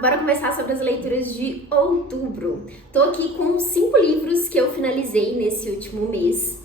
Bora conversar sobre as leituras de outubro. Tô aqui com 5 livros que eu finalizei nesse último mês.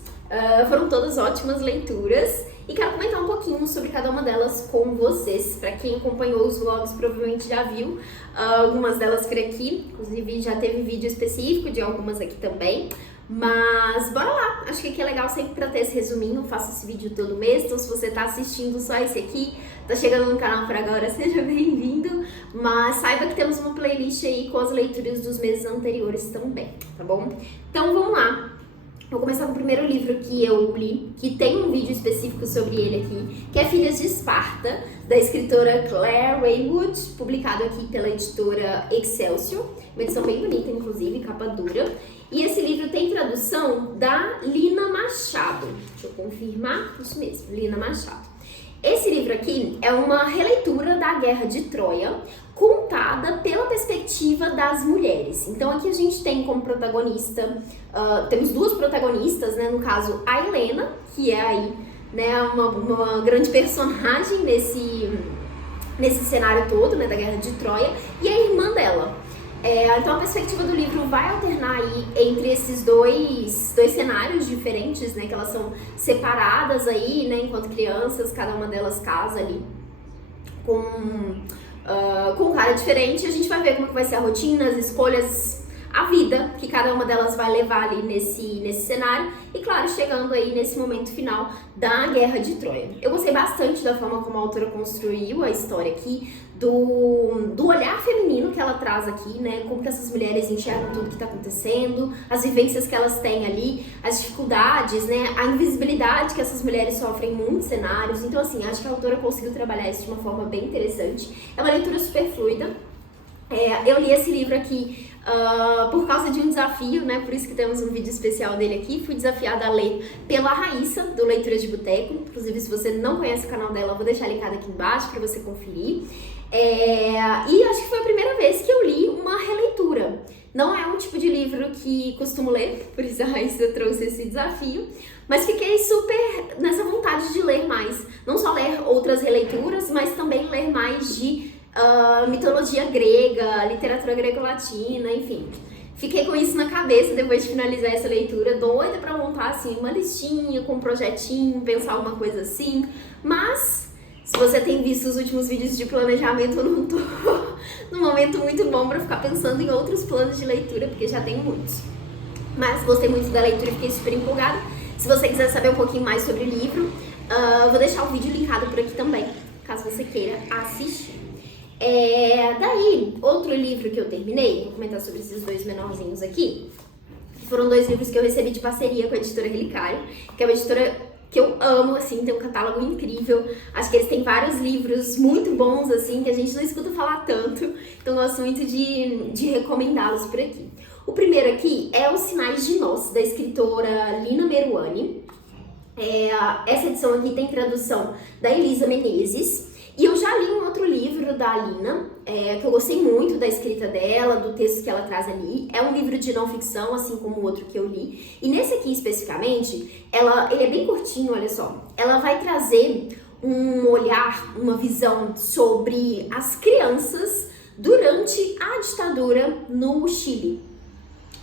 Foram todas ótimas leituras e quero comentar um pouquinho sobre cada uma delas com vocês. Para quem acompanhou os vlogs provavelmente já viu algumas delas por aqui, inclusive já teve vídeo específico de algumas aqui também. Mas bora lá, acho que aqui é legal sempre pra ter esse resuminho, eu faço esse vídeo todo mês, então se você tá assistindo só esse aqui, tá chegando no canal por agora, seja bem-vindo, mas saiba que temos uma playlist aí com as leituras dos meses anteriores também, tá bom? Então vamos lá. Vou começar com o primeiro livro que eu li, que tem um vídeo específico sobre ele aqui, que é Filhas de Esparta, da escritora Claire Raywood, publicado aqui pela editora Excelsior, uma edição bem bonita, inclusive, capa dura. E esse livro tem tradução da Lina Machado. Deixa eu confirmar, isso mesmo, Lina Machado. Esse livro aqui é uma releitura da Guerra de Troia, contada pela perspectiva das mulheres. Então aqui a gente tem como protagonista, temos duas protagonistas, né? No caso, a Helena, que é aí, né, uma grande personagem nesse cenário todo, né, da Guerra de Troia, e a irmã dela. Então a perspectiva do livro vai alternar aí entre esses dois cenários diferentes, né, que elas são separadas aí, né, enquanto crianças, cada uma delas casa ali com um cara diferente. A gente vai ver como que vai ser a rotina, as escolhas, a vida que cada uma delas vai levar ali nesse cenário e, claro, chegando aí nesse momento final da Guerra de Troia. Eu gostei bastante da forma como a autora construiu a história aqui, do olhar feminino que ela traz aqui, né, como que essas mulheres enxergam tudo que tá acontecendo, as vivências que elas têm ali, as dificuldades, né, a invisibilidade que essas mulheres sofrem em muitos cenários. Então, assim, acho que a autora conseguiu trabalhar isso de uma forma bem interessante. É uma leitura super fluida. Eu li esse livro aqui por causa de um desafio, né? Por isso que temos um vídeo especial dele aqui. Fui desafiada a ler pela Raíssa, do Leituras de Boteco. Inclusive, se você não conhece o canal dela, eu vou deixar linkado aqui embaixo para você conferir. E acho que foi a primeira vez que eu li uma releitura. Não é um tipo de livro que costumo ler, por isso a Raíssa trouxe esse desafio. Mas fiquei super nessa vontade de ler mais. Não só ler outras releituras, mas também ler mais de mitologia grega, literatura greco-latina, enfim. Fiquei com isso na cabeça depois de finalizar essa leitura, doida pra montar assim uma listinha com um projetinho, pensar alguma coisa assim. Mas se você tem visto os últimos vídeos de planejamento, eu não tô num momento muito bom pra ficar pensando em outros planos de leitura, porque já tenho muitos. Mas gostei muito da leitura e fiquei super empolgada. Se você quiser saber um pouquinho mais sobre o livro, vou deixar o vídeo linkado por aqui também, caso você queira assistir. Daí, outro livro que eu terminei, vou comentar sobre esses dois menorzinhos aqui, que foram 2 livros que eu recebi de parceria com a editora Relicário, que é uma editora que eu amo, assim, tem um catálogo incrível. Acho que eles têm vários livros muito bons, assim, que a gente não escuta falar tanto, então eu gosto muito de recomendá-los por aqui. O primeiro aqui é Os Sinais de Nós, da escritora Lina Meruane. Essa edição aqui tem tradução da Elisa Menezes. E eu já li um outro livro da Lina, que eu gostei muito da escrita dela, do texto que ela traz ali. É um livro de não ficção, assim como o outro que eu li. E nesse aqui especificamente, ele é bem curtinho, olha só. Ela vai trazer um olhar, uma visão sobre as crianças durante a ditadura no Chile.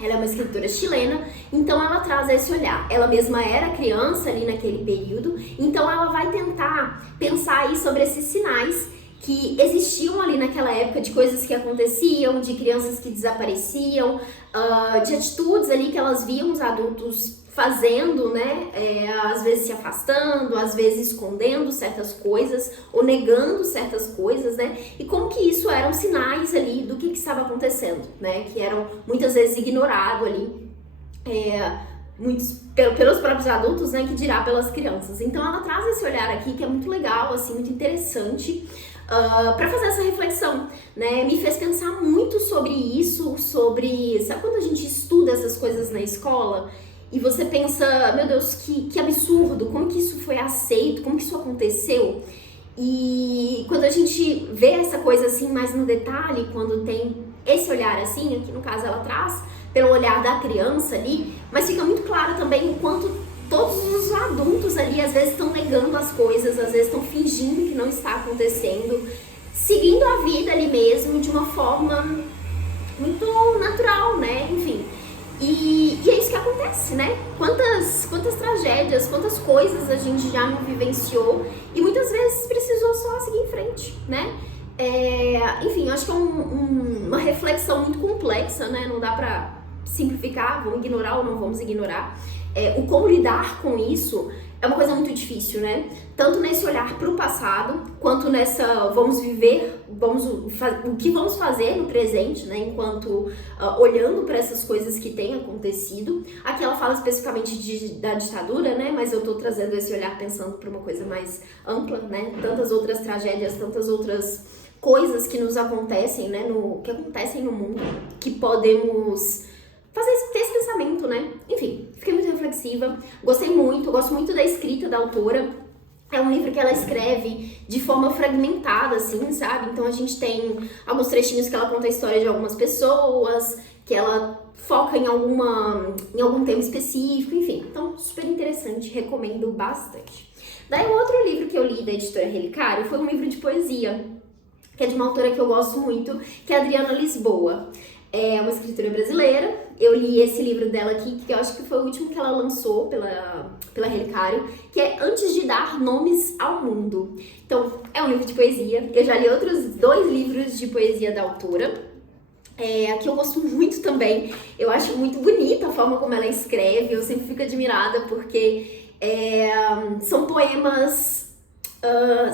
Ela é uma escritora chilena, então ela traz esse olhar. Ela mesma era criança ali naquele período, então ela vai tentar pensar aí sobre esses sinais que existiam ali naquela época, de coisas que aconteciam, de crianças que desapareciam, de atitudes ali que elas viam os adultos fazendo, né, às vezes se afastando, às vezes escondendo certas coisas ou negando certas coisas, né, e como que isso eram sinais ali do que estava acontecendo, né, que eram muitas vezes ignorados ali, pelos próprios adultos, né, que dirá pelas crianças. Então ela traz esse olhar aqui que é muito legal, assim, muito interessante, para fazer essa reflexão, né? Me fez pensar muito sobre isso, sabe quando a gente estuda essas coisas na escola e você pensa, meu Deus, que absurdo, como que isso foi aceito, como que isso aconteceu? E quando a gente vê essa coisa assim mais no detalhe, quando tem esse olhar assim, aqui no caso ela traz pelo olhar da criança ali, mas fica muito claro também o quanto todos os adultos ali às vezes estão negando as coisas, às vezes estão fingindo que não está acontecendo, seguindo a vida ali mesmo de de uma forma muito natural, né? Enfim. E é isso que acontece, né? Quantas tragédias, quantas coisas a gente já não vivenciou e muitas vezes precisou só seguir em frente, né? Enfim, eu acho que é uma reflexão muito complexa, né? Não dá pra simplificar, vamos ignorar ou não vamos ignorar. O como lidar com isso é uma coisa muito difícil, né? Tanto nesse olhar para o passado, quanto nessa vamos viver, o que vamos fazer no presente, né? Enquanto olhando para essas coisas que têm acontecido. Aqui ela fala especificamente da ditadura, né? Mas eu tô trazendo esse olhar pensando para uma coisa mais ampla, né? Tantas outras tragédias, tantas outras coisas que nos acontecem, né? Que acontecem no mundo, que podemos ter esse pensamento, né? Enfim, fiquei muito reflexiva, gostei muito, gosto muito da escrita da autora. É um livro que ela escreve de forma fragmentada, assim, sabe? Então a gente tem alguns trechinhos que ela conta a história de algumas pessoas, que ela foca em algum tema específico, enfim. Então, super interessante, recomendo bastante. Daí, um outro livro que eu li da editora Relicário foi um livro de poesia, que é de uma autora que eu gosto muito, que é a Adriana Lisboa. É uma escritora brasileira. Eu li esse livro dela aqui, que eu acho que foi o último que ela lançou pela Relicário, que é Antes de Dar Nomes ao Mundo. Então, é um livro de poesia. Eu já li outros 2 livros de poesia da autora. Aqui eu gosto muito também. Eu acho muito bonita a forma como ela escreve. Eu sempre fico admirada porque são poemas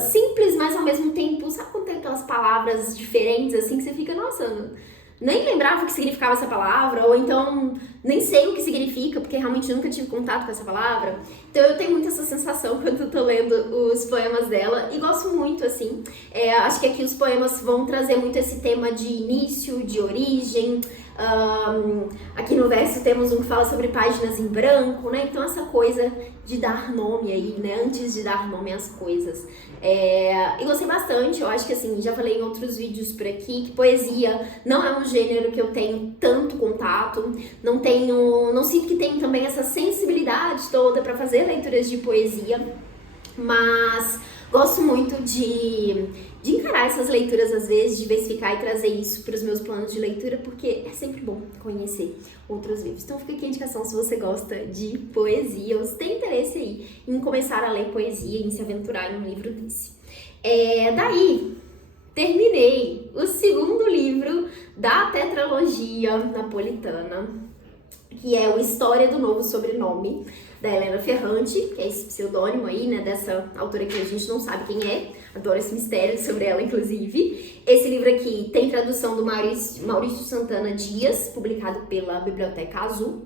simples, mas ao mesmo tempo, sabe quando tem aquelas palavras diferentes assim que você fica, nossa, nem lembrava o que significava essa palavra, ou então nem sei o que significa, porque realmente nunca tive contato com essa palavra. Então eu tenho muito essa sensação quando eu tô lendo os poemas dela, e gosto muito, assim. Acho que aqui os poemas vão trazer muito esse tema de início, de origem. Aqui no verso temos um que fala sobre páginas em branco, né? Então essa coisa de dar nome aí, né? Antes de dar nome às coisas. E gostei bastante. Eu acho que, assim, já falei em outros vídeos por aqui que poesia não é um gênero que eu tenho tanto contato, não sinto que tenho também essa sensibilidade toda para fazer leituras de poesia, mas gosto muito de encarar essas leituras às vezes, diversificar e trazer isso para os meus planos de leitura, porque é sempre bom conhecer outros livros. Então fica aqui a indicação se você gosta de poesia, ou se tem interesse aí em começar a ler poesia, em se aventurar em um livro desse. Daí, terminei o segundo livro da tetralogia napolitana, que é o História do Novo Sobrenome, da Helena Ferrante, que é esse pseudônimo aí, né, dessa autora que a gente não sabe quem é, adoro esse mistério sobre ela, inclusive. Esse livro aqui tem tradução do Maurício Santana Dias, publicado pela Biblioteca Azul.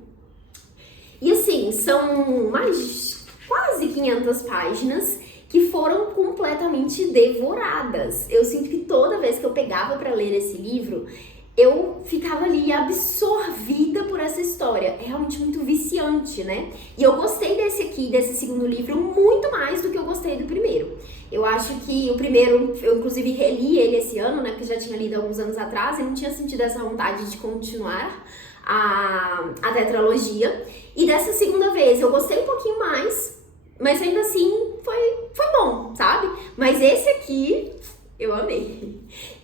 E assim, são mais quase 500 páginas que foram completamente devoradas. Eu sinto que toda vez que eu pegava para ler esse livro, eu ficava ali absorvida por essa história. É realmente muito viciante, né? E eu gostei desse segundo livro, muito mais do que eu gostei do primeiro. Eu acho que o primeiro, eu inclusive reli ele esse ano, né? Porque já tinha lido alguns anos atrás e não tinha sentido essa vontade de continuar a tetralogia. E dessa segunda vez eu gostei um pouquinho mais, mas ainda assim foi bom, sabe? Mas esse aqui eu amei.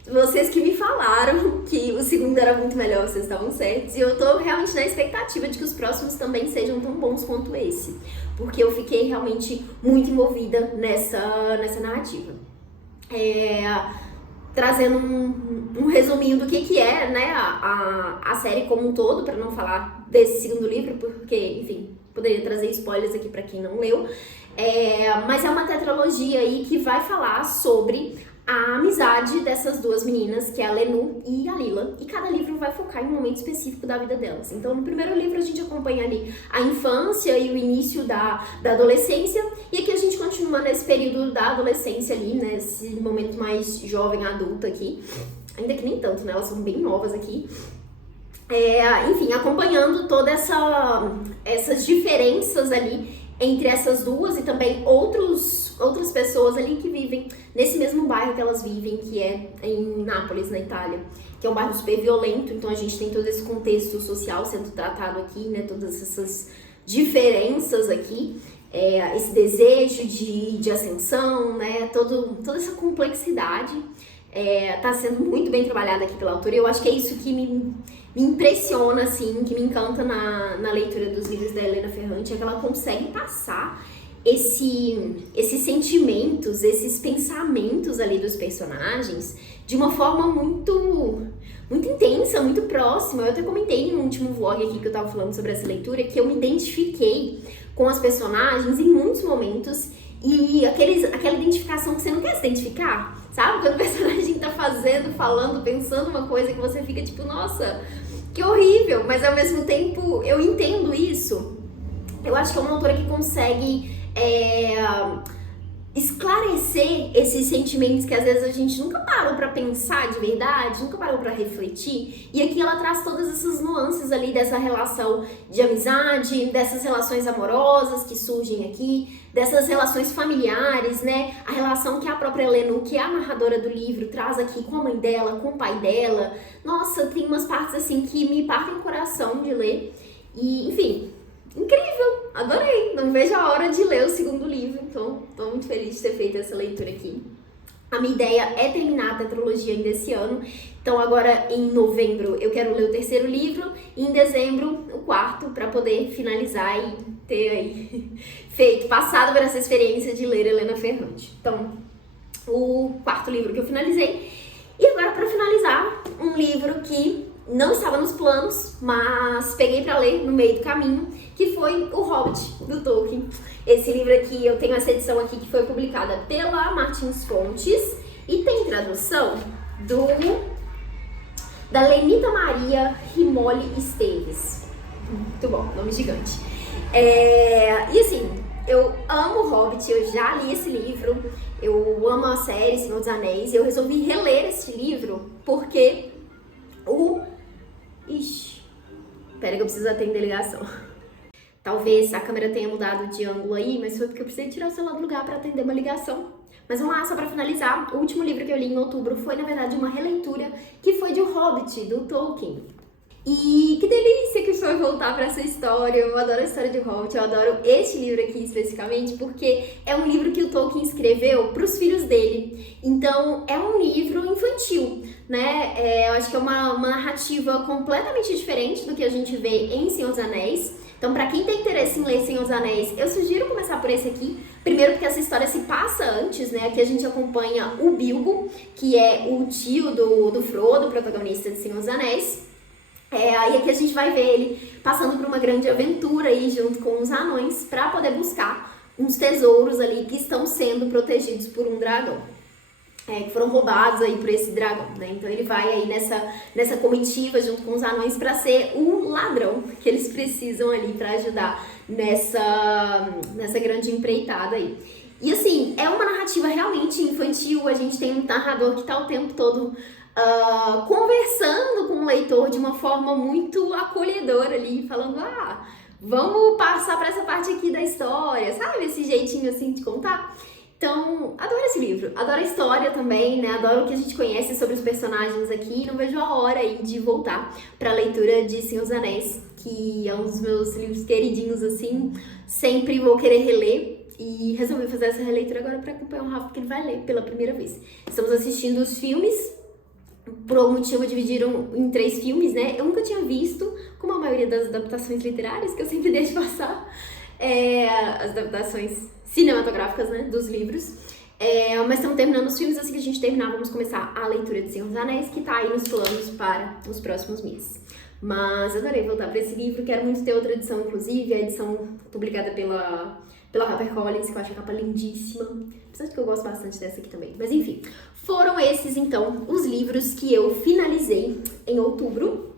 Vocês que me falaram que o segundo era muito melhor, vocês estavam certos. E eu tô realmente na expectativa de que os próximos também sejam tão bons quanto esse. Porque eu fiquei realmente muito envolvida nessa narrativa. Trazendo um resuminho do que é, né, a série como um todo, para não falar desse segundo livro, porque, enfim, poderia trazer spoilers aqui para quem não leu. Mas é uma tetralogia aí que vai falar sobre a amizade dessas duas meninas, que é a Lenu e a Lila, e cada livro vai focar em um momento específico da vida delas. Então, no primeiro livro a gente acompanha ali a infância e o início da adolescência, e aqui a gente continua nesse período da adolescência ali, nesse momento mais jovem, adulto aqui, ainda que nem tanto, né, elas são bem novas aqui. Enfim, acompanhando todas essas diferenças ali entre essas duas e também outras pessoas ali que vivem nesse mesmo bairro que elas vivem, que é em Nápoles, na Itália, que é um bairro super violento. Então a gente tem todo esse contexto social sendo tratado aqui, né, todas essas diferenças aqui, esse desejo de ascensão, né, toda essa complexidade. tá sendo muito bem trabalhada aqui pela autora, e eu acho que é isso que me impressiona, assim, que me encanta na leitura dos livros da Helena Ferrante, é que ela consegue passar esses sentimentos, esses pensamentos ali dos personagens de uma forma muito intensa, muito próxima. Eu até comentei no último vlog aqui que eu tava falando sobre essa leitura, que eu me identifiquei com as personagens em muitos momentos, e aquela identificação que você não quer se identificar, sabe? Quando o personagem tá falando, pensando uma coisa que você fica tipo, nossa, que horrível, mas ao mesmo tempo eu entendo isso. Eu acho que é uma autora que consegue esclarecer esses sentimentos que às vezes a gente nunca parou pra pensar de verdade, nunca parou pra refletir, e aqui ela traz todas essas nuances ali dessa relação de amizade, dessas relações amorosas que surgem aqui, dessas relações familiares, né, a relação que a própria Helena, que é a narradora do livro, traz aqui com a mãe dela, com o pai dela. Nossa, tem umas partes assim que me partem o coração de ler, e enfim, incrível, adorei, não vejo a hora de ler o segundo livro, então tô muito feliz de ter feito essa leitura aqui. A minha ideia é terminar a tetralogia ainda esse ano, então agora em novembro eu quero ler o terceiro livro e em dezembro o quarto, para poder finalizar e ter aí passado por essa experiência de ler Helena Ferrante. Então, o quarto livro que eu finalizei, e agora para finalizar, um livro que não estava nos planos, mas peguei para ler no meio do caminho, que foi O Hobbit, do Tolkien. Esse livro aqui, eu tenho essa edição aqui que foi publicada pela Martins Fontes e tem tradução da Lenita Maria Rimoli Esteves. Muito bom, nome gigante. E assim, eu amo O Hobbit, eu já li esse livro, eu amo a série Senhor dos Anéis, e eu resolvi reler esse livro porque pera que eu preciso atender a ligação. Talvez a câmera tenha mudado de ângulo aí, mas foi porque eu precisei tirar o celular do lugar para atender uma ligação. Mas vamos lá, só para finalizar, o último livro que eu li em outubro foi, na verdade, uma releitura que foi de O Hobbit, do Tolkien. E que delícia que foi voltar para essa história. Eu adoro a história de Hobbit, eu adoro este livro aqui especificamente, porque é um livro que o Tolkien escreveu para os filhos dele. Então, é um livro infantil, né? Eu acho que é uma narrativa completamente diferente do que a gente vê em Senhor dos Anéis. Então, para quem tem interesse em ler Senhor dos Anéis, eu sugiro começar por esse aqui. Primeiro porque essa história se passa antes, né? Aqui a gente acompanha o Bilbo, que é o tio do Frodo, protagonista de Senhor dos Anéis. Aí aqui a gente vai ver ele passando por uma grande aventura aí junto com os anões para poder buscar uns tesouros ali que estão sendo protegidos por um dragão. Que foram roubados aí por esse dragão, né? Então ele vai aí nessa comitiva junto com os anões para ser o ladrão que eles precisam ali para ajudar nessa grande empreitada aí. E assim, é uma narrativa realmente infantil, a gente tem um narrador que tá o tempo todo conversando com o leitor de uma forma muito acolhedora ali, falando, vamos passar para essa parte aqui da história, sabe? Esse jeitinho assim de contar. Então, adoro esse livro, adoro a história também, né? Adoro o que a gente conhece sobre os personagens aqui. Não vejo a hora aí de voltar para a leitura de Senhor dos Anéis, que é um dos meus livros queridinhos, assim. Sempre vou querer reler e resolvi fazer essa releitura agora para acompanhar o Rafa, que ele vai ler pela primeira vez. Estamos assistindo os filmes. Por algum motivo dividiram em 3 filmes, né? Eu nunca tinha visto, como a maioria das adaptações literárias, que eu sempre deixo passar, as adaptações cinematográficas, né, dos livros. Mas estamos terminando os filmes, assim que a gente terminar, vamos começar a leitura de Senhor dos Anéis, que tá aí nos planos para os próximos meses. Mas adorei voltar para esse livro, quero muito ter outra edição, inclusive, a edição publicada pela HarperCollins, que eu acho a capa lindíssima. Apesar de que eu gosto bastante dessa aqui também. Mas enfim, foram esses, então, os livros que eu finalizei em outubro.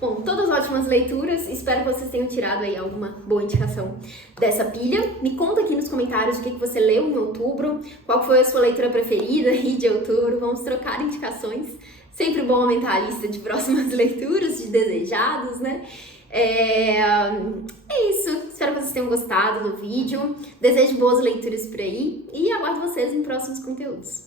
Bom, todas ótimas leituras, espero que vocês tenham tirado aí alguma boa indicação dessa pilha. Me conta aqui nos comentários o que você leu em outubro, qual foi a sua leitura preferida aí de outubro, vamos trocar indicações. Sempre bom aumentar a lista de próximas leituras, de desejados, né? É isso, espero que vocês tenham gostado do vídeo, desejo boas leituras por aí e aguardo vocês em próximos conteúdos.